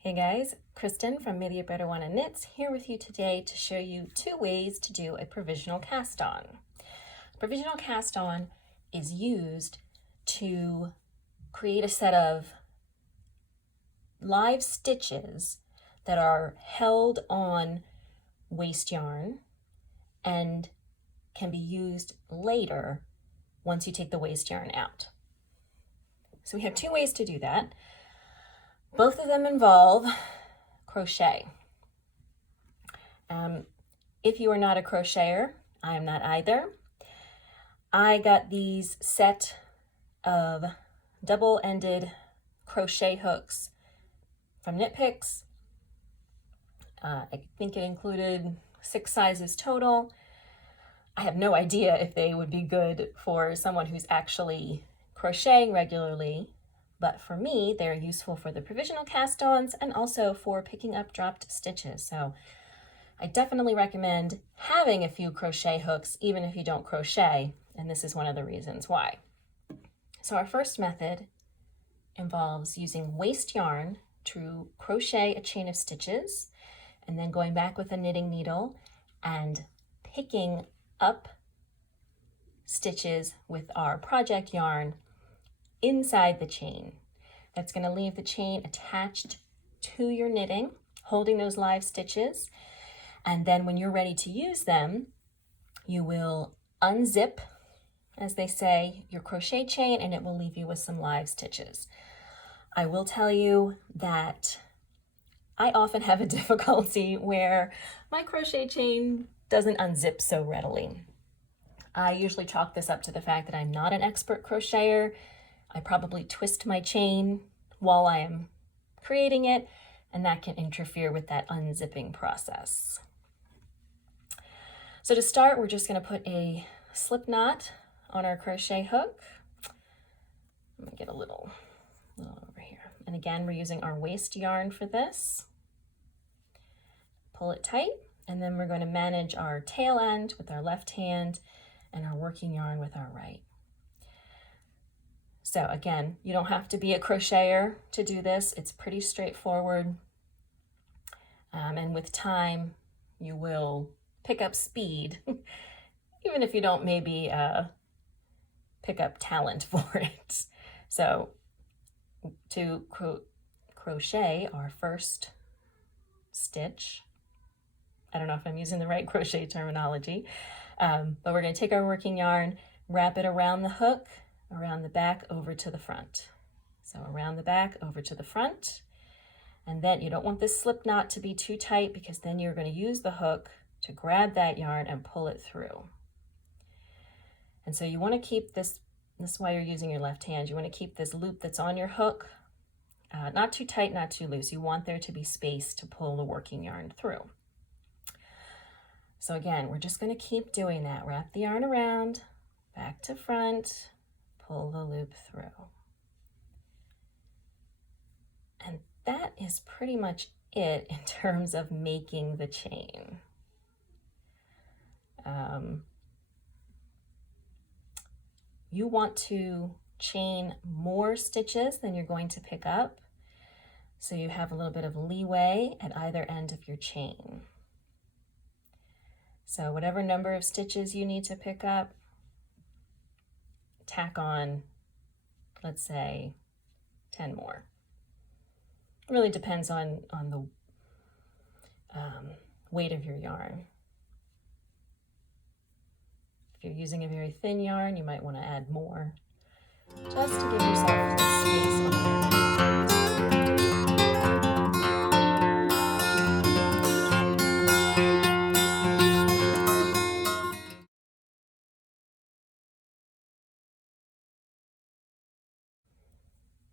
Hey guys, Kristen from Maybe a Better One Knits here with you today to show you 2 ways to do a provisional cast on. Provisional cast on is used to create a set of live stitches that are held on waste yarn and can be used later once you take the waste yarn out. So we have 2 ways to do that. Both of them involve crochet. If you are not a crocheter, I am not either. I got these set of double-ended crochet hooks from Knit Picks. I think it included 6 sizes total. I have no idea if they would be good for someone who's actually crocheting regularly. But for me, they're useful for the provisional cast-ons and also for picking up dropped stitches. So I definitely recommend having a few crochet hooks, even if you don't crochet, and this is one of the reasons why. So our first method involves using waste yarn to crochet a chain of stitches, and then going back with a knitting needle and picking up stitches with our project yarn inside the chain. That's going to leave the chain attached to your knitting, holding those live stitches. And then when you're ready to use them, you will unzip, as they say, your crochet chain, and it will leave you with some live stitches. I will tell you that I often have a difficulty where my crochet chain doesn't unzip so readily. I usually chalk this up to the fact that I'm not an expert crocheter. I probably twist my chain while I am creating it, and that can interfere with that unzipping process. So to start, we're just going to put a slip knot on our crochet hook. I'm going to get a little over here. And again, we're using our waste yarn for this. Pull it tight, and then we're going to manage our tail end with our left hand and our working yarn with our right. So again, you don't have to be a crocheter to do this. It's pretty straightforward. And with time, you will pick up speed, even if you don't maybe pick up talent for it. So to crochet our first stitch, I don't know if I'm using the right crochet terminology, but we're going to take our working yarn, wrap it around the hook, around the back over to the front. So around the back over to the front. And then you don't want this slip knot to be too tight because then you're going to use the hook to grab that yarn and pull it through. And so you want to keep this is why you're using your left hand. You want to keep this loop that's on your hook not too tight, not too loose. You want there to be space to pull the working yarn through. So again, we're just going to keep doing that. Wrap the yarn around, back to front, pull the loop through. And that is pretty much it in terms of making the chain. You want to chain more stitches than you're going to pick up, so you have a little bit of leeway at either end of your chain. So whatever number of stitches you need to pick up, tack on, let's say, 10 more. It really depends on the weight of your yarn. If you're using a very thin yarn, you might want to add more, just to give yourself some space on there.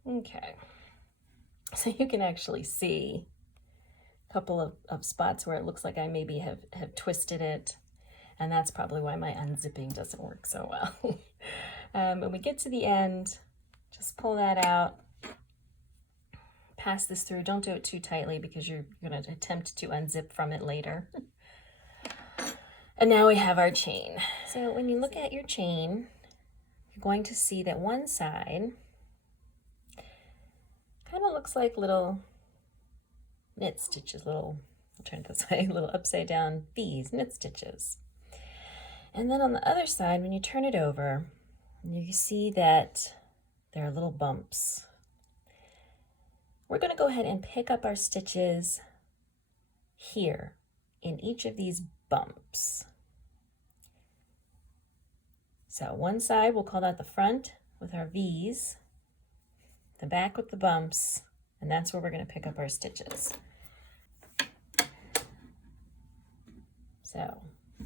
Okay, so you can actually see a couple of spots where it looks like I maybe have twisted it, and that's probably why my unzipping doesn't work so well. When we get to the end, just pull that out, pass this through. Don't do it too tightly because you're going to attempt to unzip from it later. And now we have our chain. So when you look at your chain, you're going to see that one side kind of looks like little knit stitches, little, I'll turn it this way, little upside down V's, knit stitches. And then on the other side, when you turn it over, you see that there are little bumps. We're going to go ahead and pick up our stitches here in each of these bumps. So one side, we'll call that the front with our V's, the back with the bumps, and that's where we're going to pick up our stitches. So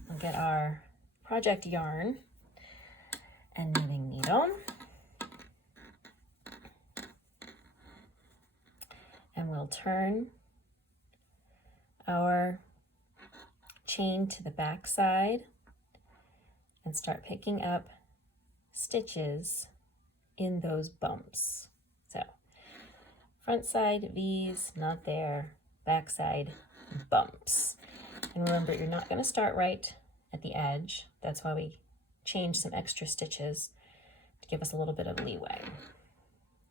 we'll get our project yarn and knitting needle. And we'll turn our chain to the back side and start picking up stitches in those bumps. So front side V's, not there, back side bumps. And remember, you're not going to start right at the edge. That's why we changed some extra stitches to give us a little bit of leeway.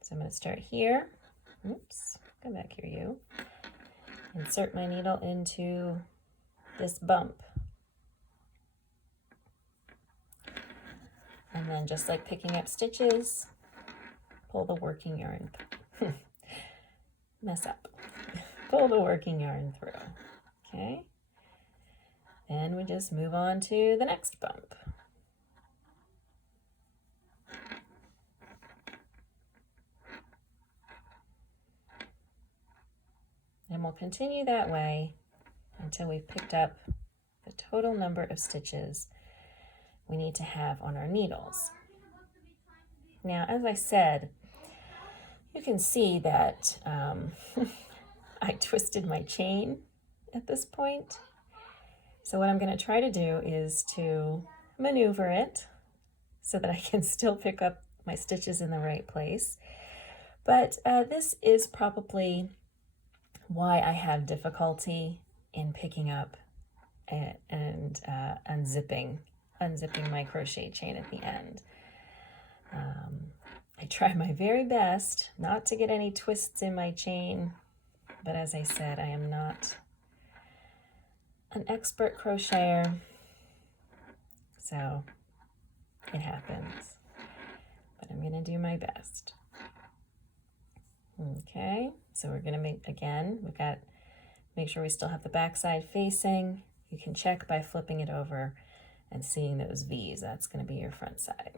So I'm going to start here. Oops, come back here, you. Insert my needle into this bump. And then just like picking up stitches, pull the working yarn through. Mess up. Pull the working yarn through. Okay. Then we just move on to the next bump. And we'll continue that way until we've picked up the total number of stitches we need to have on our needles. Now, as I said, you can see that I twisted my chain at this point. So what I'm going to try to do is to maneuver it so that I can still pick up my stitches in the right place. But this is probably why I have difficulty in picking up and unzipping my crochet chain at the end. I try my very best not to get any twists in my chain, but as I said, I am not an expert crocheter, so it happens, but I'm going to do my best. Okay, so we're going to make sure we still have the back side facing. You can check by flipping it over and seeing those V's. That's going to be your front side.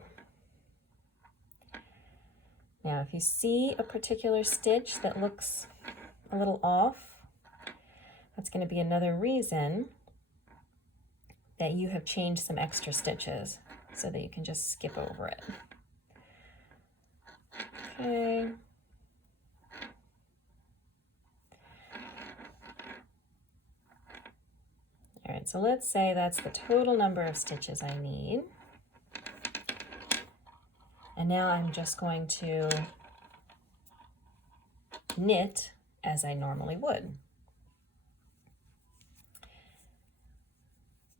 Now, if you see a particular stitch that looks a little off, that's going to be another reason that you have changed some extra stitches so that you can just skip over it. Okay. All right, so let's say that's the total number of stitches I need. And now I'm just going to knit as I normally would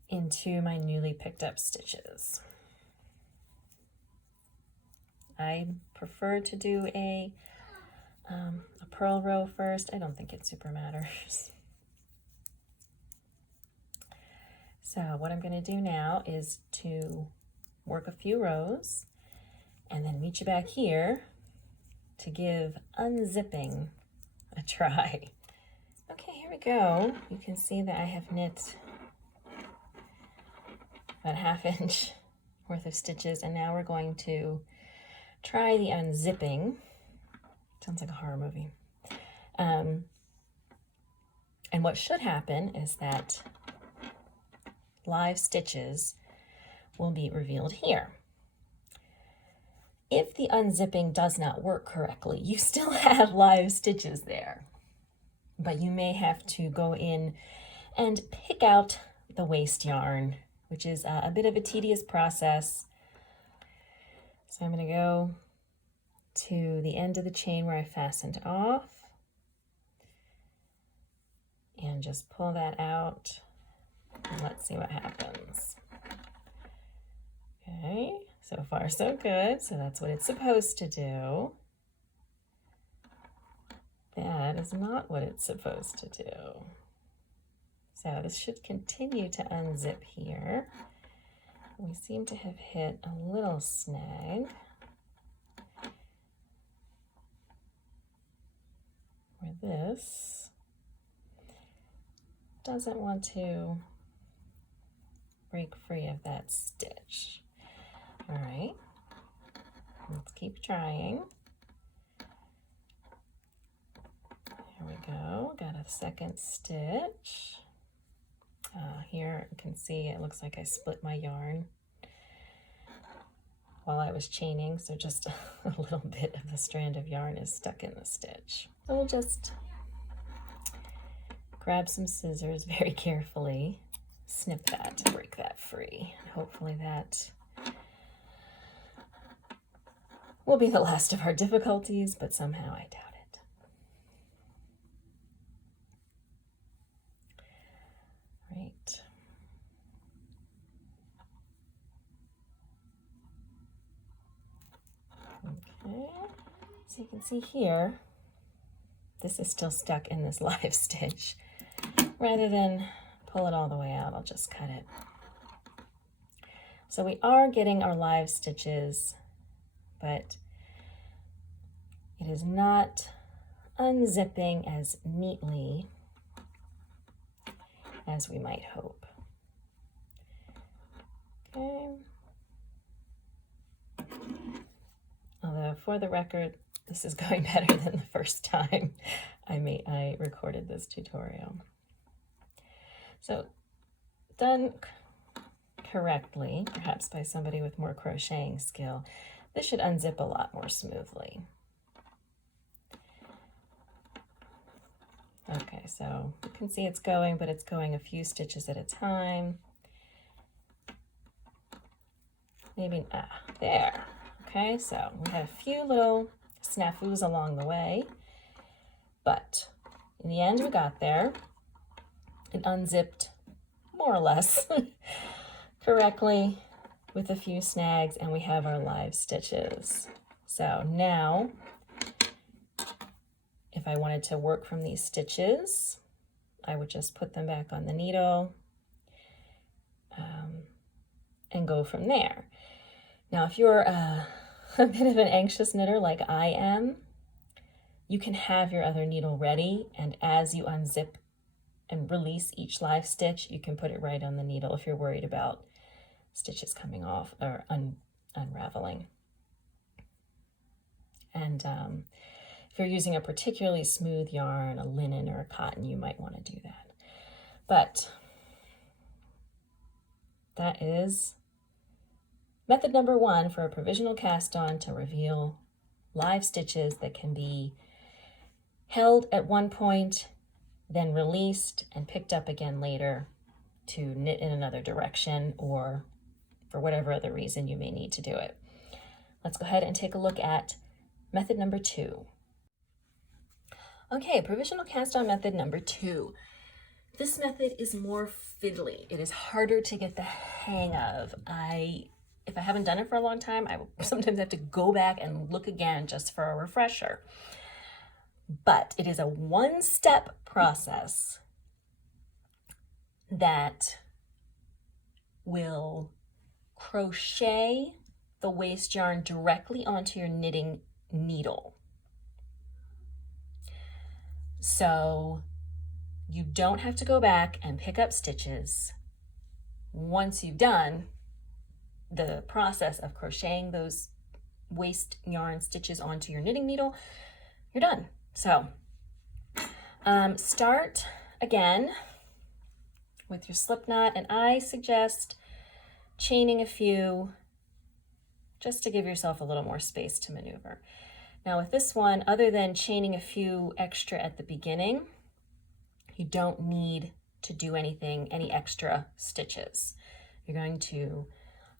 into my newly picked up stitches. I prefer to do a purl row first. I don't think it super matters. So what I'm going to do now is to work a few rows and then meet you back here to give unzipping a try. Okay, here we go. You can see that I have knit about 1/2 inch worth of stitches, and now we're going to try the unzipping. Sounds like a horror movie. And what should happen is that live stitches will be revealed here. If the unzipping does not work correctly, you still have live stitches there, but you may have to go in and pick out the waste yarn, which is a bit of a tedious process. So I'm going to go to the end of the chain where I fastened off and just pull that out, and let's see what happens. Okay, so far so good. So that's what it's supposed to do. that is not what it's supposed to do. So this should continue to unzip here. We seem to have hit a little snag where this doesn't want to break free of that stitch. All right, let's keep trying. There we go, got a second stitch. Here you can see it looks like I split my yarn while I was chaining, so just a little bit of the strand of yarn is stuck in the stitch. So we'll just grab some scissors very carefully, snip that to break that free. Hopefully that will be the last of our difficulties, but somehow I doubt it. Right. Okay, so you can see here, this is still stuck in this live stitch. Rather than pull it all the way out, I'll just cut it. So we are getting our live stitches, but it is not unzipping as neatly as we might hope. Okay. Although for the record, this is going better than the first time I recorded this tutorial. So done correctly, perhaps by somebody with more crocheting skill, this should unzip a lot more smoothly. Okay, so you can see it's going, but it's going a few stitches at a time. Maybe, there. Okay, so we had a few little snafus along the way, but in the end we got there. It unzipped more or less correctly with a few snags, and we have our live stitches. So now, if I wanted to work from these stitches, I would just put them back on the needle and go from there. Now, if you're a bit of an anxious knitter like I am, you can have your other needle ready, and as you unzip and release each live stitch, you can put it right on the needle if you're worried about stitches coming off or unraveling. And if you're using a particularly smooth yarn, a linen or a cotton, you might want to do that. But that is method number 1 for a provisional cast on to reveal live stitches that can be held at one point, then released and picked up again later to knit in another direction, or for whatever other reason you may need to do it. Let's go ahead and take a look at method number 2. Okay, provisional cast on method number 2. This method is more fiddly. It is harder to get the hang of. If I haven't done it for a long time, I sometimes have to go back and look again just for a refresher. But it is a one-step process that will crochet the waste yarn directly onto your knitting needle. So you don't have to go back and pick up stitches. Once you've done the process of crocheting those waste yarn stitches onto your knitting needle, you're done. So start again with your slip knot, and I suggest chaining a few just to give yourself a little more space to maneuver. Now with this one, other than chaining a few extra at the beginning, you don't need to do any extra stitches. You're going to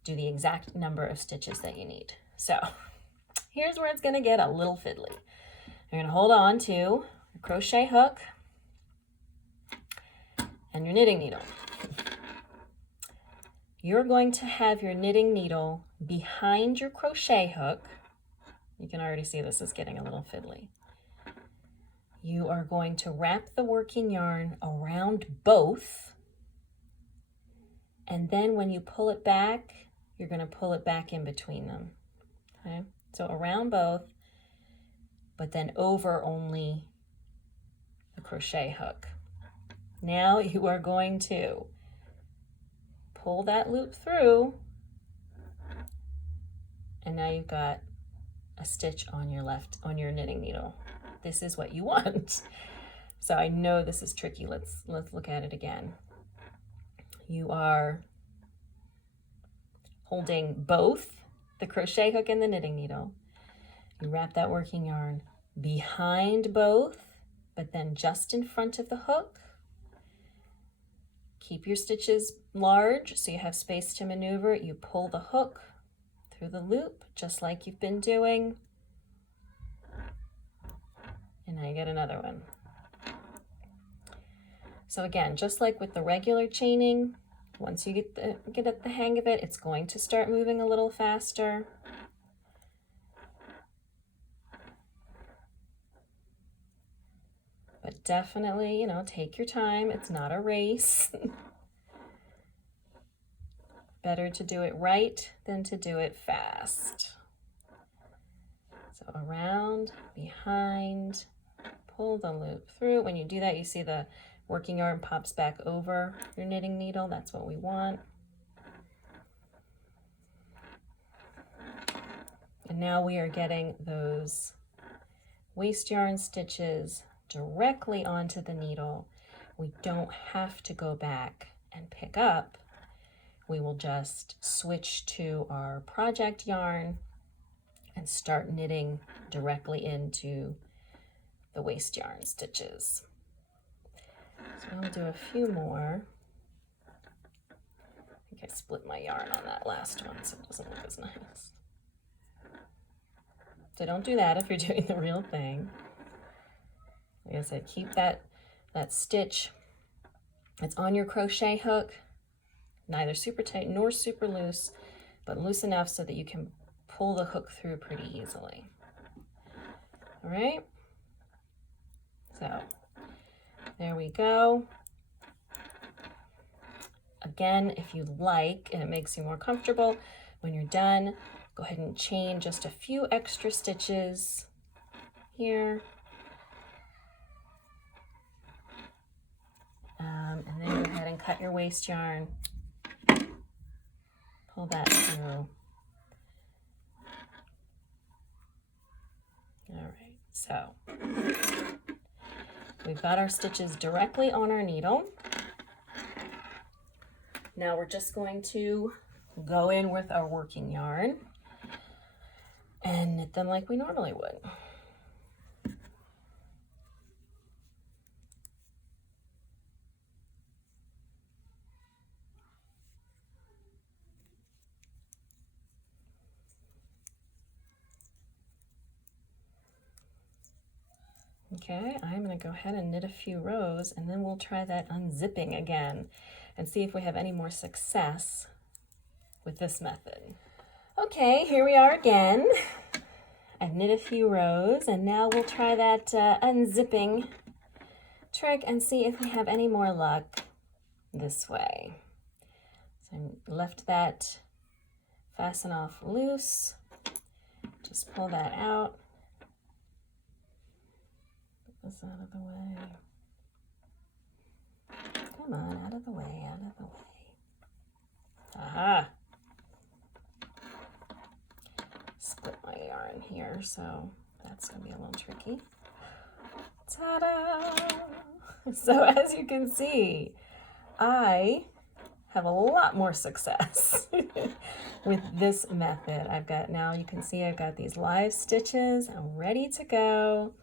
do the exact number of stitches that you need. So here's where it's going to get a little fiddly. You're going to hold on to your crochet hook and your knitting needle. You're going to have your knitting needle behind your crochet hook. You can already see this is getting a little fiddly. you are going to wrap the working yarn around both, and then when you pull it back, you're going to pull it back in between them. Okay, so around both, but then over only the crochet hook. Now you are going to pull that loop through, and now you've got a stitch on your knitting needle. This is what you want. So I know this is tricky. Let's look at it again. You are holding both the crochet hook and the knitting needle. You wrap that working yarn behind both, but then just in front of the hook. Keep your stitches large so you have space to maneuver. You pull the hook through the loop, just like you've been doing. And now you get another one. So again, just like with the regular chaining, once you get at the hang of it, it's going to start moving a little faster. But definitely, take your time. It's not a race. Better to do it right than to do it fast. So around, behind, pull the loop through. When you do that, you see the working yarn pops back over your knitting needle. That's what we want. And now we are getting those waste yarn stitches directly onto the needle. We don't have to go back and pick up. We will just switch to our project yarn and start knitting directly into the waste yarn stitches. So I'll do a few more. I think I split my yarn on that last one, so it doesn't look as nice. So don't do that if you're doing the real thing. Like I said, keep that stitch. It's on your crochet hook, neither super tight nor super loose, but loose enough so that you can pull the hook through pretty easily. All right, so there we go. Again, if you like and it makes you more comfortable, when you're done, go ahead and chain just a few extra stitches here. And then go ahead and cut your waste yarn. Pull that through. All right, so we've got our stitches directly on our needle. Now we're just going to go in with our working yarn and knit them like we normally would. Okay, I'm going to go ahead and knit a few rows, and then we'll try that unzipping again and see if we have any more success with this method. Okay, here we are again. I've knit a few rows, and now we'll try that unzipping trick and see if we have any more luck this way. So I left that fasten off loose. Just pull that out. Put this out of the way. Come on, out of the way, out of the way. Aha! Split my yarn here, so that's going to be a little tricky. Ta-da! So as you can see, I have a lot more success with this method. Now you can see I've got these live stitches. I'm ready to go.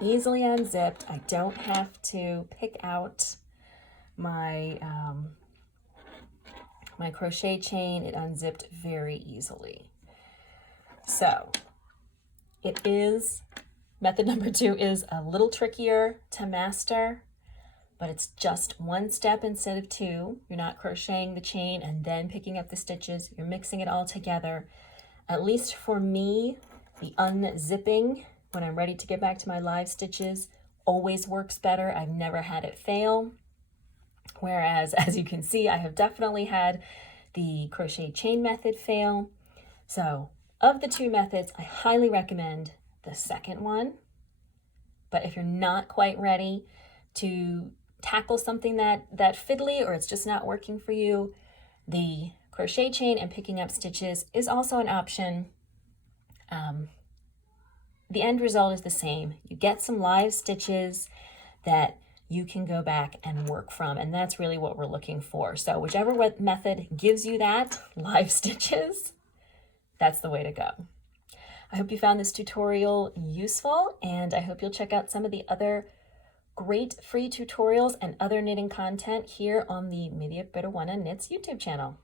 Easily unzipped. I don't have to pick out my my crochet chain. It unzipped very easily. So method number 2 is a little trickier to master, but it's just one step instead of 2. You're not crocheting the chain and then picking up the stitches. You're mixing it all together. At least for me, the unzipping, when I'm ready to get back to my live stitches, always works better. I've never had it fail. Whereas, as you can see, I have definitely had the crochet chain method fail. So of the two methods, I highly recommend the second one. But if you're not quite ready to tackle something that fiddly, or it's just not working for you, the crochet chain and picking up stitches is also an option. The end result is the same. You get some live stitches that you can go back and work from, and that's really what we're looking for. So whichever method gives you that, live stitches, that's the way to go. I hope you found this tutorial useful, and I hope you'll check out some of the other great free tutorials and other knitting content here on the Media Peruana Knits YouTube channel.